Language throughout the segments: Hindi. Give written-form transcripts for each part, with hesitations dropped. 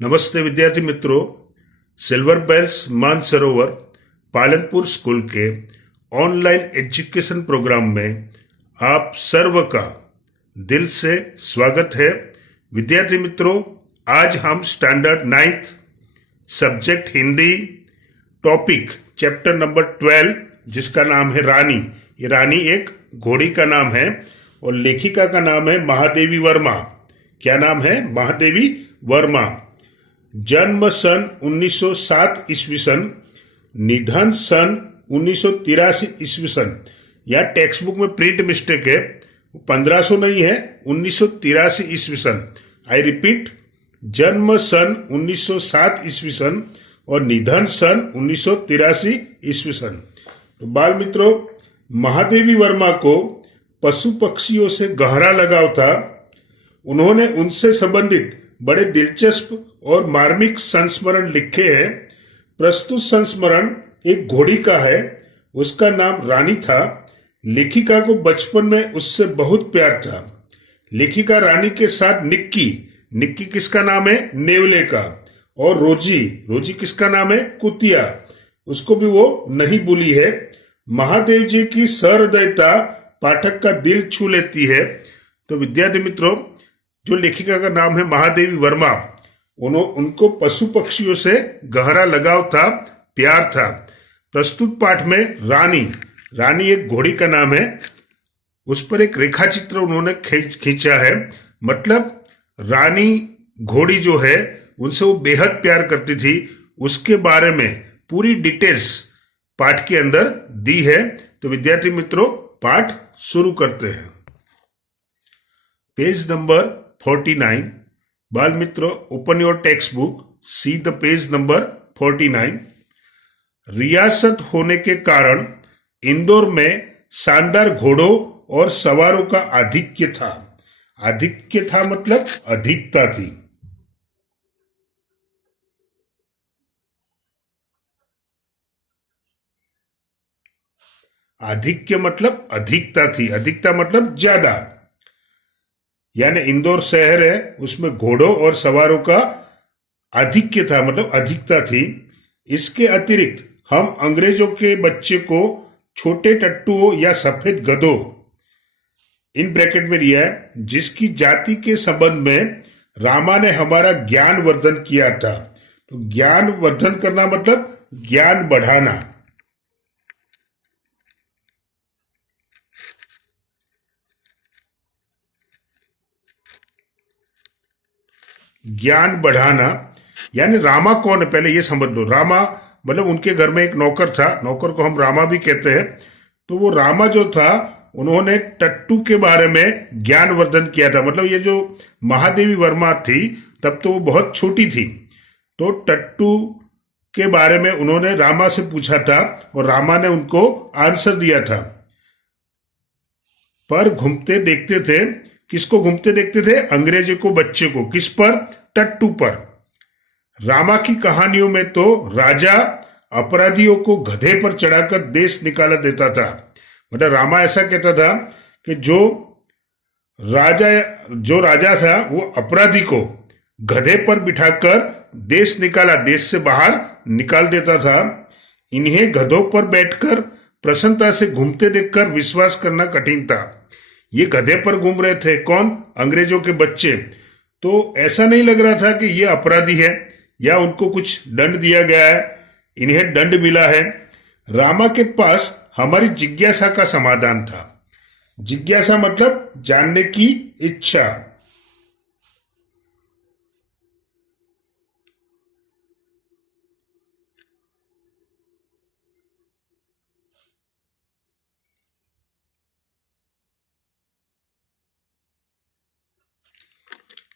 नमस्ते विद्यार्थी मित्रों, silver bells Mansarovar Palanpur school के ऑनलाइन एजुकेशन प्रोग्राम में आप सर्व का दिल से स्वागत है। विद्यार्थी मित्रों, आज हम standard 9th subject Hindi topic chapter number 12 जिसका नाम है रानी। ये रानी एक घोड़ी का नाम है और लेखिका का नाम है महादेवी वर्मा। क्या नाम है? महादेवी वर्मा। जन्म सन 1907 ईस्वी सन, निधन सन 1983 ईस्वी सन। या टेक्स्ट बुक में प्रिंट मिस्टेक है, 1500 नहीं है, 1983 ईस्वी सन। आई रिपीट, जन्म सन 1907 ईस्वी सन और निधन सन 1983 ईस्वी सन। तो बाल मित्रों, महादेवी वर्मा को पशु पक्षियों से गहरा लगाव था। उन्होंने उनसे संबंधित बड़े दिलचस्प और मार्मिक संस्मरण लिखे हैं। प्रस्तुत संस्मरण एक घोड़ी का है, उसका नाम रानी था। लेखिका को बचपन में उससे बहुत प्यार था। लेखिका रानी के साथ निक्की, निक्की किसका नाम है? नेवले का। और रोजी, रोजी किसका नाम है? कुतिया, उसको भी वो नहीं भूली है। महादेव जी की सहृदयता पाठक का दिल छू लेती है। तो विद्यार्थी मित्रों, जो लेखिका का नाम है महादेवी वर्मा, उनको पशु पक्षियों से गहरा लगाव था, प्यार था। प्रस्तुत पाठ में रानी, रानी एक घोड़ी का नाम है, उस पर एक रेखा चित्र उन्होंने खींचा है। मतलब रानी घोड़ी जो है उनसे वो बेहद प्यार करती थी, उसके बारे में पूरी डिटेल्स पाठ के अंदर दी है। तो विद्यार्थी मित्रों, पाठ शुरू करते हैं। Page number 49। बाल मित्रों, open your text book, see the page number 49। रियासत होने के कारण इंदौर में शानदार घोड़ों और सवारों का आधिक्य था। आधिक्य था मतलब अधिकता थी। आधिक्य मतलब अधिकता थी, अधिकता मतलब ज्यादा। यानी इंदौर शहर है, उसमें घोड़ों और सवारों का आधिक्य था मतलब अधिकता थी। इसके अतिरिक्त हम अंग्रेजों के बच्चे को छोटे टट्टुओं या सफेद गधों, इन ब्रैकेट में लिया है, जिसकी जाति के संबंध में रामा ने हमारा ज्ञान वर्धन किया था। तो ज्ञान वर्धन करना मतलब ज्ञान बढ़ाना। ज्ञान बढ़ाना यानी रामा कौन है पहले ये समझ लो। रामा मतलब उनके घर में एक नौकर था, नौकर को हम रामा भी कहते हैं। तो वो रामा जो था, उन्होंने टट्टू के बारे में ज्ञान वर्धन किया था। मतलब ये जो महादेवी वर्मा थी तब तो वो बहुत छोटी थी, तो टट्टू के बारे में उन्होंने रामा से पूछा था और रामा ने उनको आंसर दिया था। पर घूमते देखते थे, किसको घूमते देखते थे? अंग्रेजों को बच्चे को। किस पर? टट्टू पर। रामा की कहानियों में तो राजा अपराधियों को गधे पर चढ़ाकर देश निकाला देता था। मतलब रामा ऐसा कहता था कि जो राजा था वो अपराधी को गधे पर बिठाकर देश निकाला, देश से बाहर निकाल देता था। इन्हें गधों पर बैठकर प्रसन्नता से घूमते देखकर विश्वास करना कठिन था। ये गधे पर घूम रहे थे, कौन? अंग्रेजों के बच्चे। तो ऐसा नहीं लग रहा था कि ये अपराधी है या उनको कुछ दंड दिया गया है, इन्हें दंड मिला है। रामा के पास हमारी जिज्ञासा का समाधान था। जिज्ञासा मतलब जानने की इच्छा।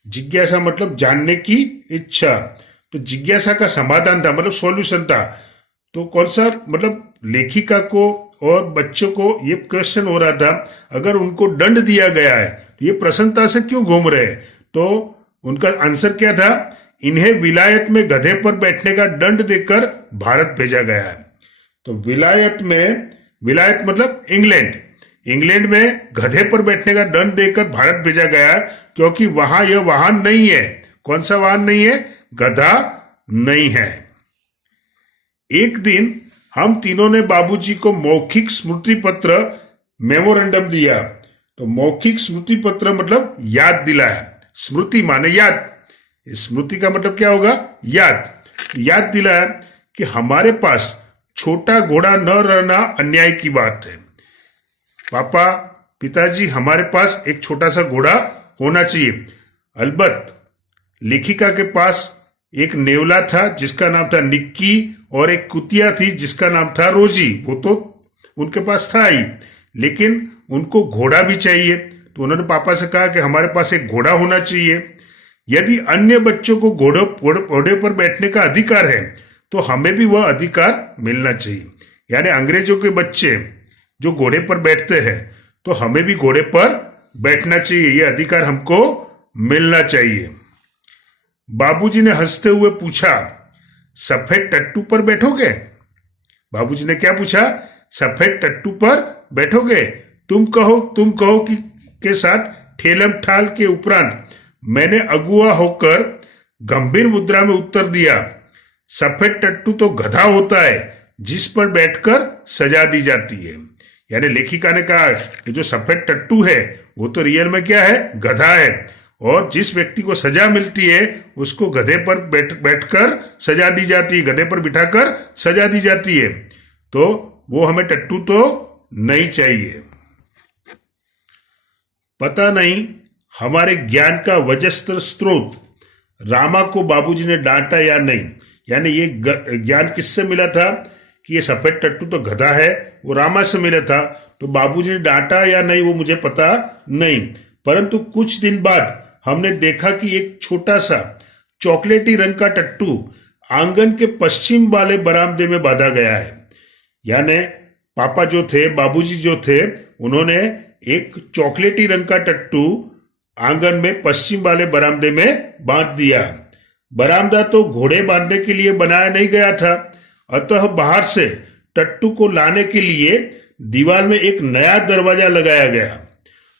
जिज्ञासा मतलब जानने की इच्छा। तो जिज्ञासा का समाधान था मतलब सॉल्यूशन था। तो कौन सा? मतलब लेखिका को और बच्चों को ये क्वेश्चन हो रहा था, अगर उनको दंड दिया गया है तो ये प्रसन्नता से क्यों घूम रहे हैं? तो उनका आंसर क्या था? इन्हें विलायत में गधे पर बैठने का दंड देकर भारत भेजा गया है। तो विलायत में, विलायत मतलब इंग्लैंड, इंग्लैंड में गधे पर बैठने का दंड देकर भारत भेजा गया क्योंकि वहां यह वाहन नहीं है। कौन सा वाहन नहीं है? गधा नहीं है। एक दिन हम तीनों ने बाबूजी को मौखिक स्मृति पत्र मेमोरेंडम दिया। तो मौखिक स्मृति पत्र मतलब याद दिलाया। स्मृति माने याद, स्मृति का मतलब क्या होगा? याद। याद दिलाया कि हमारे पास छोटा घोड़ा न रहना अन्याय की बात है। पापा, पिताजी, हमारे पास एक छोटा सा घोड़ा होना चाहिए। अलबत्त लेखिका के पास एक नेवला था जिसका नाम था निक्की और एक कुतिया थी जिसका नाम था रोजी। वो तो उनके पास था ही, लेकिन उनको घोड़ा भी चाहिए। तो उन्होंने पापा से कहा कि हमारे पास एक घोड़ा होना चाहिए। यदि अन्य बच्चों को घोड़े पर बैठने का अधिकार है तो हमें भी वह अधिकार मिलना चाहिए। यानी अंग्रेजों के बच्चे जो घोड़े पर बैठते हैं तो हमें भी घोड़े पर बैठना चाहिए, यह अधिकार हमको मिलना चाहिए। बाबूजी ने हंसते हुए पूछा, सफेद टट्टू पर बैठोगे? बाबूजी ने क्या पूछा? सफेद टट्टू पर बैठोगे? तुम कहो कि के साथ ठेलम ठाल के उपरांत मैंने अगुआ होकर गंभीर मुद्रा में उत्तर दिया, सफेद टट्टू तो गधा होता है जिस पर बैठकर सजा दी जाती है। यानी लेखिका ने कहा कि जो सफेद टट्टू है वो तो रियल में क्या है? गधा है, और जिस व्यक्ति को सजा मिलती है उसको गधे पर बैठकर सजा दी जाती है, गधे पर बिठाकर सजा दी जाती है। तो वो हमें टट्टू तो नहीं चाहिए। पता नहीं हमारे ज्ञान का वजस्त्र स्रोत रामा को बाबूजी ने डांटा या नहीं। यानी ये ज्ञान किससे मिला था कि ये सफेद टट्टू तो गधा है, वो रामा से मिला था। तो बाबूजी ने डांटा या नहीं वो मुझे पता नहीं, परंतु कुछ दिन बाद हमने देखा कि एक छोटा सा चॉकलेटी रंग का टट्टू आंगन के पश्चिम वाले बरामदे में बांधा गया है। यानी पापा जो थे, बाबूजी जो थे, उन्होंने एक चॉकलेटी रंग का टट्टू आंगन में पश्चिम वाले बरामदे में बांध दिया। बरामदा तो घोड़े बांधने के लिए बनाया नहीं गया था, अतः बाहर से टट्टू को लाने के लिए दीवार में एक नया दरवाजा लगाया गया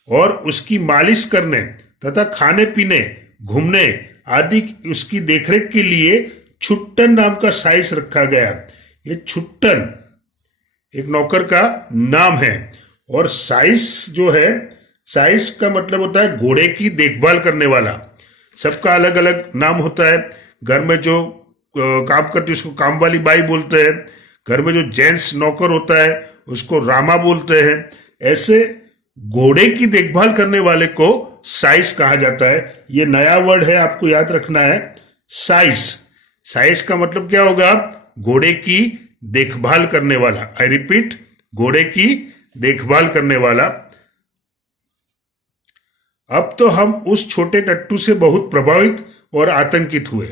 और उसकी मालिश करने तथा खाने पीने, घूमने आदि उसकी देखरेख के लिए छुट्टन नाम का साइस रखा गया। ये छुट्टन एक नौकर का नाम है, और साइस जो है, साइस का मतलब होता है घोड़े की देखभाल करने वाला। सबका अलग अलग नाम होता है। घर में जो काम करती है उसको काम वाली बाई बोलते हैं, घर में जो जेंट्स नौकर होता है उसको रामा बोलते हैं। ऐसे घोड़े की देखभाल करने वाले को साइस कहा जाता है। ये नया वर्ड है, आपको याद रखना है, साइस। साइस का मतलब क्या होगा? घोड़े की देखभाल करने वाला। आई रिपीट, घोड़े की देखभाल करने वाला। अब तो हम उस छोटे टट्टू से बहुत प्रभावित और आतंकित हुए।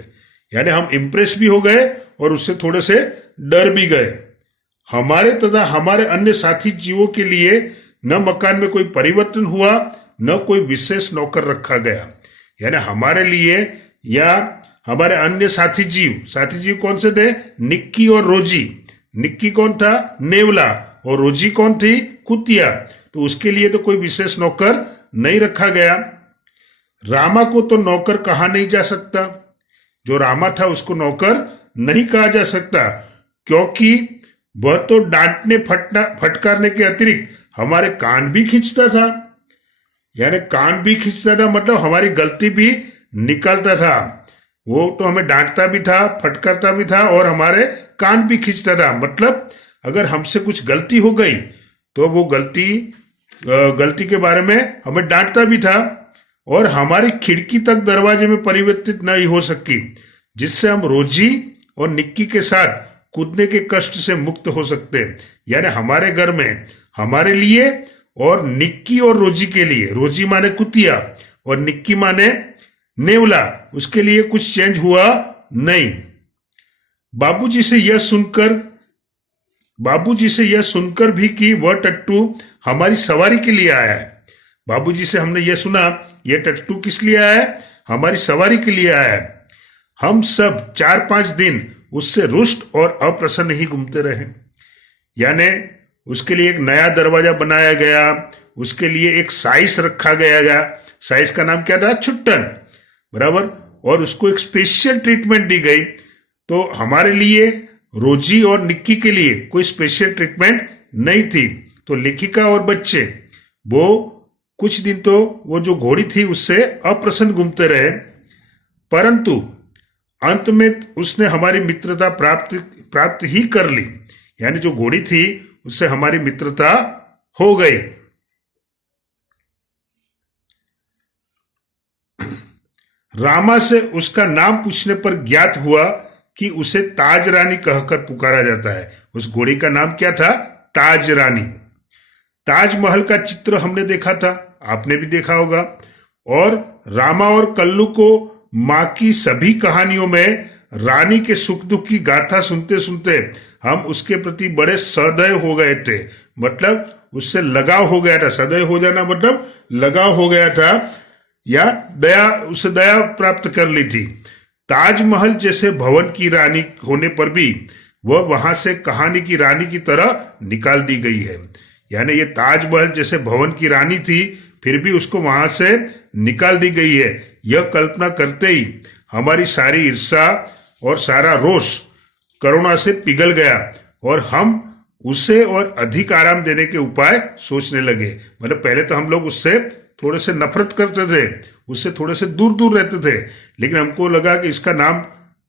यानी हम इंप्रेस भी हो गए और उससे थोड़े से डर भी गए। हमारे तथा हमारे अन्य साथी जीवों के लिए न मकान में कोई परिवर्तन हुआ, न कोई विशेष नौकर रखा गया। यानी हमारे लिए या हमारे अन्य साथी जीव कौन से थे? निक्की और रोजी। निक्की कौन था? नेवला। और रोजी कौन थी? कुतिया। तो उसके लिए तो कोई विशेष नौकर नहीं रखा गया। रामा को तो नौकर कहा नहीं जा सकता। जो रामा था उसको नौकर नहीं कहा जा सकता, क्योंकि वह तो डांटने फटकारने के अतिरिक्त हमारे कान भी खींचता था। यानी कान भी खींचता था मतलब हमारी गलती भी निकालता था। वो तो हमें डांटता भी था, फटकारता भी था और हमारे कान भी खींचता था। मतलब अगर हमसे कुछ गलती हो गई तो वो गलती के बारे में हमें डांटता भी था, और हमारी खिड़की तक दरवाजे में परिवर्तित नहीं हो सकी, जिससे हम रोजी और निक्की के साथ कूदने के कष्ट से मुक्त हो सकते। यानी हमारे घर में हमारे लिए और निक्की और रोजी के लिए, रोजी माने कुतिया और निक्की माने नेवला, उसके लिए कुछ चेंज हुआ नहीं। बाबूजी से यह सुनकर भी कि वह टट्टू हमारी सवारी के लिए आया है। बाबूजी से हमने यह सुना, यह टट्टू किस लिए आया है? हमारी सवारी के लिए आया है। हम सब 4-5 दिन उससे रुष्ट और अप्रसन्न ही घूमते रहे। यानी उसके लिए एक नया दरवाजा बनाया गया, उसके लिए एक साइस रखा गया। साइस का नाम क्या था? छुट्टन, बराबर। और उसको एक स्पेशल ट्रीटमेंट दी गई। तो हमारे लिए, रोजी और निक्की के लिए कोई स्पेशल ट्रीटमेंट नहीं थी। तो लेखिका और बच्चे वो कुछ दिन तो वो जो घोड़ी थी उससे अप्रसन्न घूमते रहे, परंतु अंत में उसने हमारी मित्रता प्राप्त ही कर ली। यानी जो घोड़ी थी उससे हमारी मित्रता हो गई। रामा से उसका नाम पूछने पर ज्ञात हुआ कि उसे ताज रानी कहकर पुकारा जाता है। उस घोड़ी का नाम क्या था? ताज रानी। ताजमहल का चित्र हमने देखा था, आपने भी देखा होगा। और रामा और कल्लू को माँ की सभी कहानियों में रानी के सुख दुख की गाथा सुनते सुनते हम उसके प्रति बड़े सदैव हो गए थे। मतलब उससे लगाव हो गया था। सदैव हो जाना मतलब लगाव हो गया था, या दया, उसे दया प्राप्त कर ली थी। ताजमहल जैसे भवन की रानी होने पर भी वह वहां से कहानी की रानी की तरह निकाल दी गई है। यानी ये ताजमहल जैसे भवन की रानी थी, फिर भी उसको वहां से निकाल दी गई है। यह कल्पना करते ही हमारी सारी ईर्ष्या और सारा रोष करुणा से पिघल गया और हम उसे और अधिक आराम देने के उपाय सोचने लगे। मतलब पहले तो हम लोग उससे थोड़े से नफरत करते थे, उससे थोड़े से दूर दूर रहते थे, लेकिन हमको लगा कि इसका नाम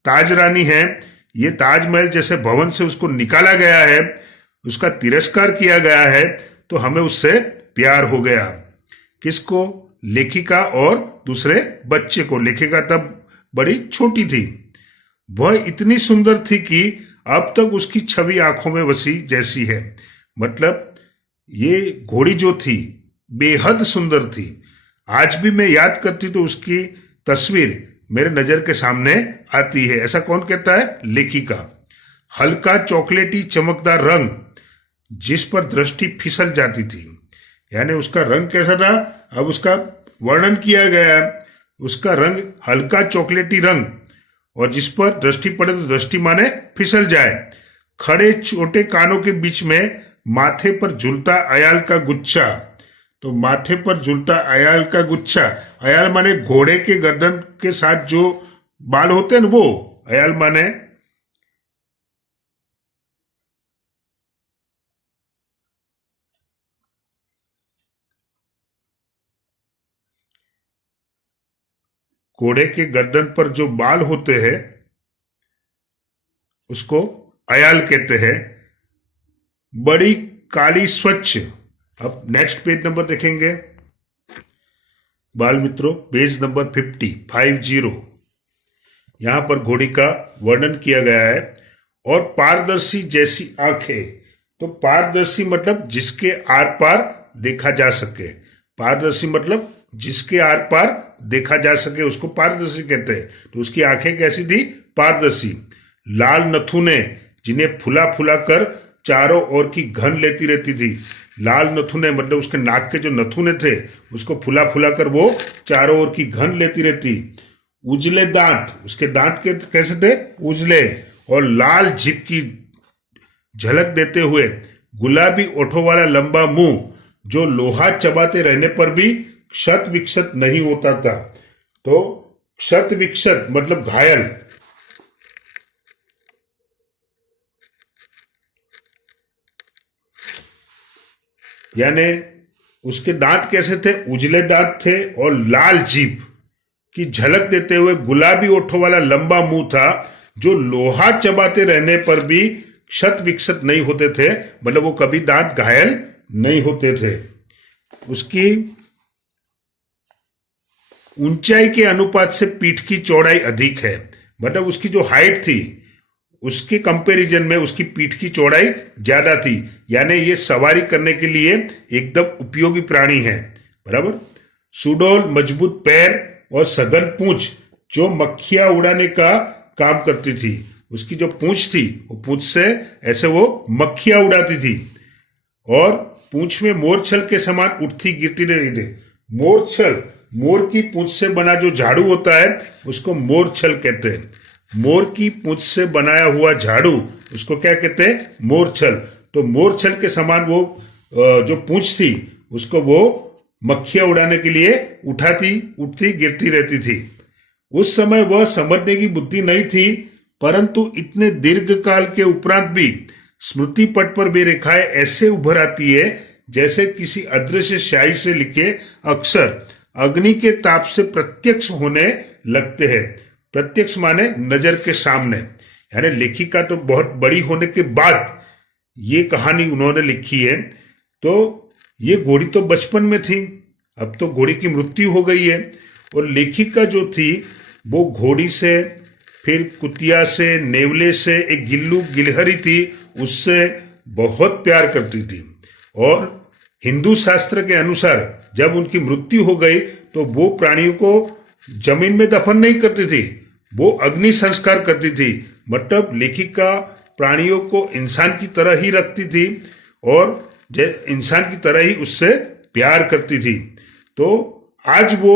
ताज रानी है, ये ताजमहल जैसे भवन से उसको निकाला गया है, उसका तिरस्कार किया गया है, तो हमें उससे प्यार हो गया। किसको? लेखिका और दूसरे बच्चे को। लेखिका तब बड़ी छोटी थी, वह इतनी सुंदर थी कि अब तक उसकी छवि आंखों में बसी जैसी है। मतलब ये घोड़ी जो थी बेहद सुंदर थी। आज भी मैं याद करती तो उसकी तस्वीर मेरे नजर के सामने आती है। ऐसा कौन कहता है? लेखिका। हल्का चॉकलेटी चमकदार रंग जिस पर दृष्टि फिसल जाती थी। यानी उसका रंग कैसा था, अब उसका वर्णन किया गया है। उसका रंग हल्का चॉकलेटी रंग, और जिस पर दृष्टि पड़े तो दृष्टि माने फिसल जाए। खड़े छोटे कानों के बीच में माथे पर झूलता अयाल का गुच्छा। तो माथे पर झूलता अयाल का गुच्छा, अयाल माने घोड़े के गर्दन के साथ जो बाल होते हैं ना, वो अयाल माने घोड़े के गर्दन पर जो बाल होते हैं उसको अयाल कहते हैं। बड़ी काली स्वच्छ। अब नेक्स्ट पेज नंबर देखेंगे बाल मित्रों, पेज नंबर 50। यहां पर घोड़ी का वर्णन किया गया है। और पारदर्शी जैसी आंखें। तो पारदर्शी मतलब जिसके आर पार देखा जा सके। पारदर्शी मतलब जिसके आर पार देखा जा सके उसको पारदर्शी कहते हैं। तो उसकी आंखें कैसी थी? पारदर्शी। लाल नथुने जिन्हें फुला फुला कर चारों ओर की घन लेती रहती थी। लाल नथुने मतलब उसके नाक के जो नथुने थे उसको फुला फुला कर वो चारों ओर की घन लेती रहती। उजले दांत, उसके दांत के कैसे थे? उजले। और लाल जीभ की झलक देते हुए गुलाबी ओठों वाला लंबा मुंह जो लोहा चबाते रहने पर भी क्षत विक्षत नहीं होता था। तो क्षत विक्षत मतलब घायल। यानी उसके दांत कैसे थे? उजले दांत थे और लाल जीभ की झलक देते हुए गुलाबी ओठों वाला लंबा मुंह था जो लोहा चबाते रहने पर भी क्षत विक्षत नहीं होते थे। मतलब वो कभी दांत घायल नहीं होते थे। उसकी ऊंचाई के अनुपात से पीठ की चौड़ाई अधिक है। मतलब उसकी जो हाइट थी उसके कंपैरिजन में उसकी पीठ की चौड़ाई ज्यादा थी। यानी ये सवारी करने के लिए एकदम उपयोगी प्राणी है। बराबर। सुडौल मजबूत पैर और सघन पूंछ जो मक्खियां उड़ाने का काम करती थी। उसकी जो पूंछ थी वो पूंछ से ऐसे वो मक्खियां उड़ाती थी। और पूंछ में मोरछल के समान उठती गिरती रहती थी। मोरछल, मोर की पूंछ से बना जो झाड़ू होता है उसको मोरछल कहते हैं। मोर की पूंछ से बनाया हुआ झाड़ू उसको क्या कहते हैं? मोरछल। तो मोरछल के समान वो जो पूंछ थी उसको वो मक्खियां उड़ाने के लिए उठाती, उठती, गिरती रहती थी। उस समय वह समझने की बुद्धि नहीं थी, परंतु इतने दीर्घ काल के उपरांत भी स्मृति पट पर वे रेखाएं ऐसे उभर आती है जैसे किसी अदृश्य स्याही से लिखे अक्षर अग्नि के ताप से प्रत्यक्ष होने लगते हैं। प्रत्यक्ष माने नजर के सामने। यानी लेखिका तो बहुत बड़ी होने के बाद ये कहानी उन्होंने लिखी है। तो ये घोड़ी तो बचपन में थी, अब तो घोड़ी की मृत्यु हो गई है। और लेखिका जो थी वो घोड़ी से, फिर कुतिया से, नेवले से, एक गिल्लू गिलहरी थी उससे बहुत प्यार करती थी। और हिंदू शास्त्र के अनुसार जब उनकी मृत्यु हो गई तो वो प्राणियों को जमीन में दफन नहीं करती थी, वो अग्नि संस्कार करती थी। मतलब लेखिका प्राणियों को इंसान की तरह ही रखती थी और इंसान की तरह ही उससे प्यार करती थी। तो आज वो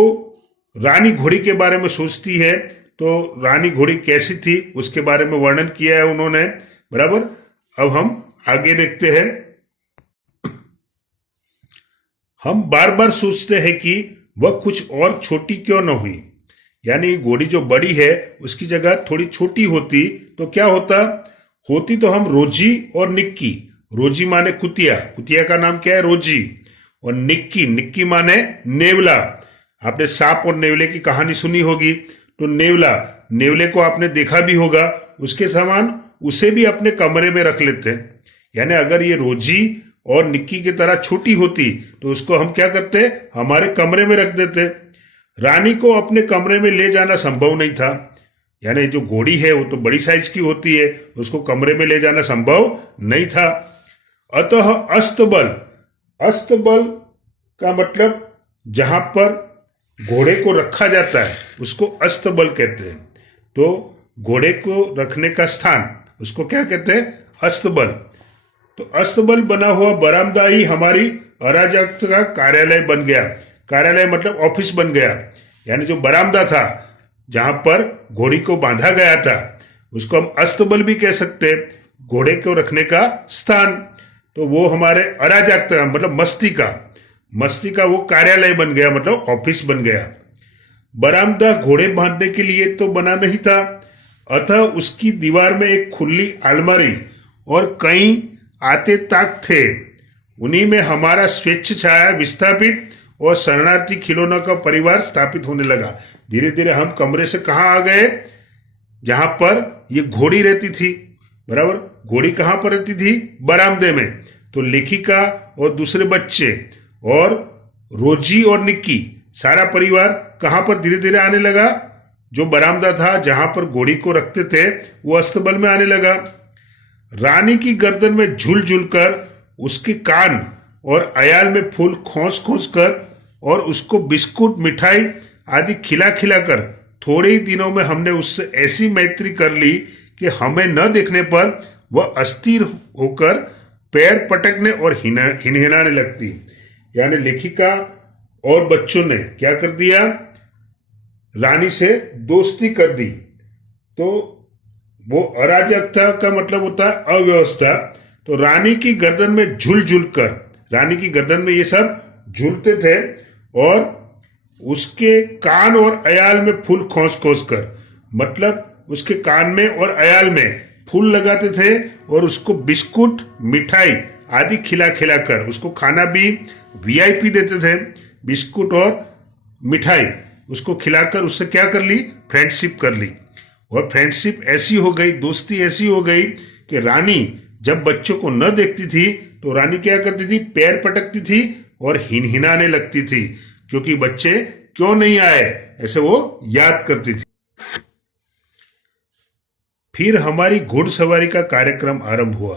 रानी घोड़ी के बारे में सोचती है, तो रानी घोड़ी कैसी थी उसके बारे में वर्णन किया है उन्होंने, बराबर। अब हम आगे देखते हैं। हम बार बार सोचते हैं कि वह कुछ और छोटी क्यों न हुई, यानी घोड़ी जो बड़ी है उसकी जगह थोड़ी छोटी होती तो क्या होता। होती तो हम रोजी और निक्की। रोजी माने कुतिया, कुतिया का नाम क्या है, रोजी। और निक्की, निक्की माने नेवला। आपने सांप और नेवले की कहानी सुनी होगी, तो नेवला, नेवले को आपने देखा भी होगा, उसके समान उसे भी अपने कमरे में रख लेते हैं। यानी अगर ये रोजी और निक्की की तरह छोटी होती तो उसको हम क्या करते, हमारे कमरे में रख देते। रानी को अपने कमरे में ले जाना संभव नहीं था, यानी जो घोड़ी है वो तो बड़ी साइज की होती है, उसको कमरे में ले जाना संभव नहीं था। अतः अस्तबल, अस्तबल का मतलब जहां पर घोड़े को रखा जाता है उसको अस्तबल कहते हैं। तो घोड़े को रखने का स्थान उसको क्या कहते हैं, अस्तबल। तो अस्तबल बना हुआ बरामदा ही हमारी अराजकता का कार्यालय बन गया। कार्यालय मतलब ऑफिस बन गया। यानी जो बरामदा था जहां पर घोड़ी को बांधा गया था उसको हम अस्तबल भी कह सकते हैं, घोड़े को रखने का स्थान। तो वो हमारे अराजकता मतलब मस्ती का वो कार्यालय बन गया, मतलब ऑफिस बन गया। बरामदा घोड़े बांधने के लिए तो बना नहीं था, अतः उसकी दीवार में एक खुली अलमारी और कई आते ताक थे। उन्हीं में हमारा स्वेच्छाया विस्थापित और शरणार्थी खिलौना का परिवार स्थापित होने लगा। धीरे धीरे हम कमरे से कहाँ आ गए, जहां पर ये घोड़ी रहती थी, बराबर। घोड़ी कहां पर रहती थी, बरामदे में। तो लेखिका और दूसरे बच्चे और रोजी और निक्की, सारा परिवार कहां पर धीरे धीरे आने लगा, जो बरामदा था जहां पर घोड़ी को रखते थे वो अस्तबल में आने लगा। रानी की गर्दन में झूल झूल कर, उसके कान और अयाल में फूल खोस खोस कर और उसको बिस्कुट मिठाई आदि खिला खिला कर थोड़े ही दिनों में हमने उससे ऐसी मैत्री कर ली कि हमें न देखने पर वह अस्थिर होकर पैर पटकने और हिनहिनाने लगती। यानी लेखिका और बच्चों ने क्या कर दिया, रानी से दोस्ती कर दी। तो वो अराजकता का मतलब होता है अव्यवस्था। तो रानी की गर्दन में झूल झूल कर, रानी की गर्दन में ये सब झूलते थे और उसके कान और अयाल में फूल खोस खोस कर, मतलब उसके कान में और अयाल में फूल लगाते थे और उसको बिस्कुट मिठाई आदि खिला खिला कर, उसको खाना भी वीआईपी देते थे, बिस्कुट और मिठाई उसको खिलाकर उससे क्या कर ली, फ्रेंडशिप कर ली। और फ्रेंडशिप ऐसी हो गई, दोस्ती ऐसी हो गई कि रानी जब बच्चों को न देखती थी तो रानी क्या करती थी, पैर पटकती थी और हिनहिनाने लगती थी, क्योंकि बच्चे क्यों नहीं आए ऐसे वो याद करती थी। फिर हमारी घुड़सवारी का कार्यक्रम आरंभ हुआ।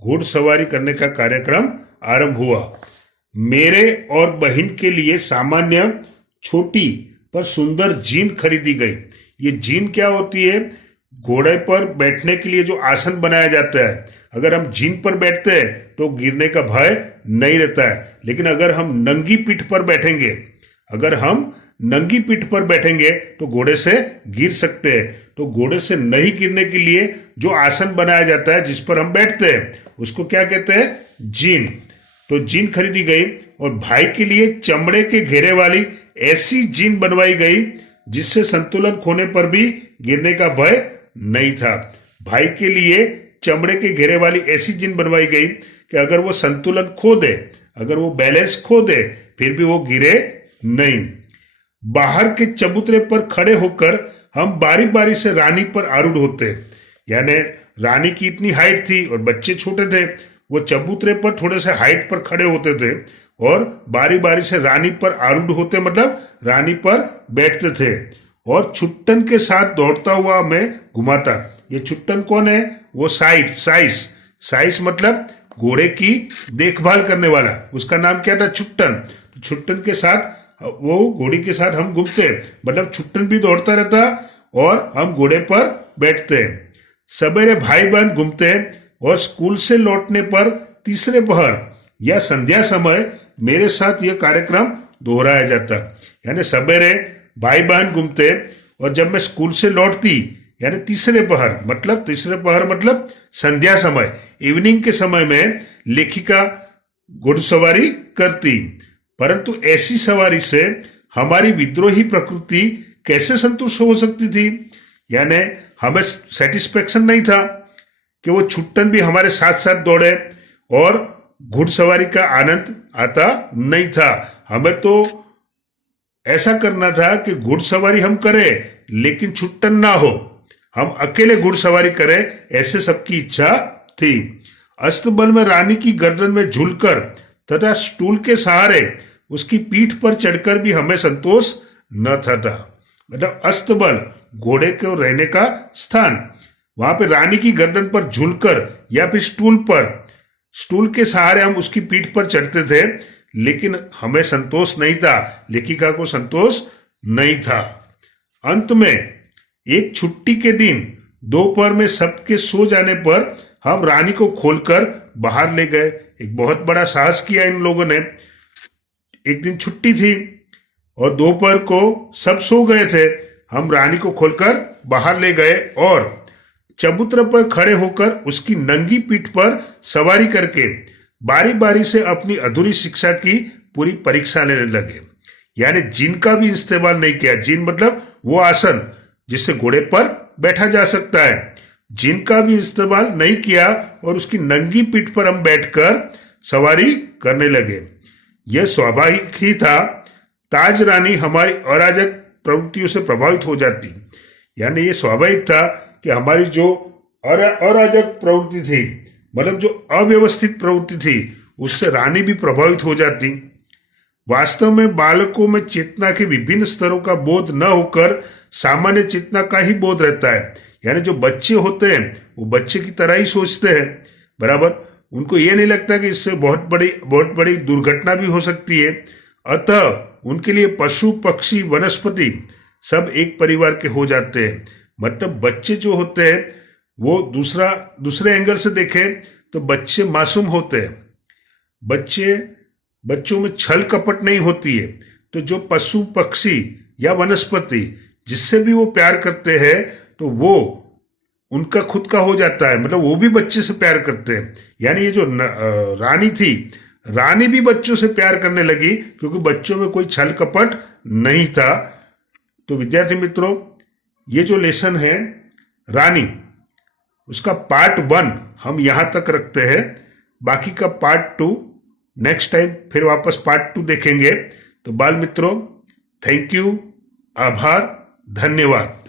घुड़सवारी करने का कार्यक्रम आरंभ हुआ। मेरे और बहन के लिए सामान्य छोटी पर सुंदर जीन खरीदी गई। ये जीन क्या होती है, घोड़े पर बैठने के लिए जो आसन बनाया जाता है। अगर हम जीन पर बैठते हैं तो गिरने का भय नहीं रहता है, लेकिन अगर हम नंगी पीठ पर बैठेंगे, अगर हम नंगी पीठ पर बैठेंगे तो घोड़े से गिर सकते हैं। तो घोड़े से नहीं गिरने के लिए जो आसन बनाया जाता है जिस पर हम बैठते हैं उसको क्या कहते हैं, जीन। तो जीन खरीदी गई और भाई के लिए चमड़े के घेरे वाली ऐसी जीन बनवाई गई जिससे संतुलन खोने पर भी गिरने का भय नहीं था। भाई के लिए चमड़े के घेरे वाली ऐसी जीन बनवाई गई कि अगर वो संतुलन खो दे, अगर वो बैलेंस खो दे, फिर भी वो गिरे नहीं। बाहर के चबूतरे पर खड़े होकर हम बारी बारी से रानी पर आरूढ़ होते, यानी रानी की इतनी हाइट थी और बच्चे छोटे थे, वो चबूतरे पर थोड़े से हाइट पर खड़े होते थे और बारी बारी से रानी पर आरूढ़ होते, मतलब रानी पर बैठते थे और छुट्टन के साथ दौड़ता हुआ मैं घुमाता। ये छुट्टन कौन है? वो साइस मतलब घोड़े की देखभाल करने वाला, उसका नाम क्या था? छुट्टन। छुट्टन के साथ, वो घोड़ी के साथ हम घूमते, मतलब छुट्टन भी दौड़ता रहता और हम घोड़े पर बैठते। सवेरे भाई बहन घूमते और स्कूल से लौटने पर तीसरे पहर या संध्या समय मेरे साथ यह कार्यक्रम दोहराया जाता। यानी सवेरे भाई बहन घूमते और जब मैं स्कूल से लौटती, यानी तीसरे पहर मतलब संध्या समय, इवनिंग के समय में लेखिका घुड़सवारी करती। परंतु ऐसी सवारी से हमारी विद्रोही प्रकृति कैसे संतुष्ट हो सकती थी? यानी हमें सेटिस्फेक्शन नहीं था कि वो छुट्टन भी हमारे साथ साथ दौड़े और घुड़सवारी का आनंद आता नहीं था। हमें तो ऐसा करना था कि घुड़सवारी हम करें लेकिन छुट्टन ना हो, हम अकेले घुड़सवारी करें, ऐसे सबकी इच्छा थी। अस्तबल में रानी की गर्दन में झूलकर तथा स्टूल के सहारे उसकी पीठ पर चढ़कर भी हमें संतोष न था। मतलब अस्तबल घोड़े को रहने का स्थान, वहां पे रानी की गर्दन पर झूलकर या फिर स्टूल के सहारे हम उसकी पीठ पर चढ़ते थे, लेकिन हमें संतोष नहीं था, लेखिका को संतोष नहीं था। अंत में एक छुट्टी के दिन दोपहर में सबके सो जाने पर हम रानी को खोलकर बाहर ले गए। एक बहुत बड़ा साहस किया इन लोगों ने। एक दिन छुट्टी थी और दोपहर को सब सो गए थे, हम रानी को खोलकर बाहर ले गए और चबूतरे पर खड़े होकर उसकी नंगी पीठ पर सवारी करके बारी बारी से अपनी अधूरी शिक्षा की पूरी परीक्षा लेने लगे। यानी जीन का भी इस्तेमाल नहीं किया। जीन मतलब वो आसन जिससे घोड़े पर बैठा जा सकता है, जीन का भी इस्तेमाल नहीं किया और उसकी नंगी पीठ पर हम बैठकर सवारी करने लगे। यह स्वाभाविक ही था। ताज रानी हमारी अराजक प्रवृत्तियों से प्रभावित हो जाती, यानी ये स्वाभाविक था कि हमारी जो अराजक प्रवृत्ति थी, मतलब जो अव्यवस्थित प्रवृत्ति थी, उससे रानी भी प्रभावित हो जाती। वास्तव में बालकों में चेतना के विभिन्न स्तरों का बोध न होकर सामान्य चेतना का ही बोध रहता है। यानी जो बच्चे होते हैं वो बच्चे की तरह ही सोचते हैं, बराबर। उनको ये नहीं लगता कि इससे बहुत बड़ी दुर्घटना भी हो सकती है। अतः उनके लिए पशु पक्षी वनस्पति सब एक परिवार के हो जाते हैं। मतलब बच्चे जो होते हैं वो दूसरे एंगल से देखें तो बच्चे मासूम होते हैं, बच्चों में छल कपट नहीं होती है। तो जो पशु पक्षी या वनस्पति जिससे भी वो प्यार करते हैं तो वो उनका खुद का हो जाता है, मतलब वो भी बच्चे से प्यार करते हैं। यानी ये जो रानी थी, रानी भी बच्चों से प्यार करने लगी क्योंकि बच्चों में कोई छल कपट नहीं था। तो विद्यार्थी मित्रों, ये जो लेसन है रानी, उसका पार्ट 1 हम यहां तक रखते हैं। बाकी का पार्ट 2 नेक्स्ट टाइम फिर वापस पार्ट 2 देखेंगे। तो बाल मित्रों, थैंक यू, आभार, धन्यवाद।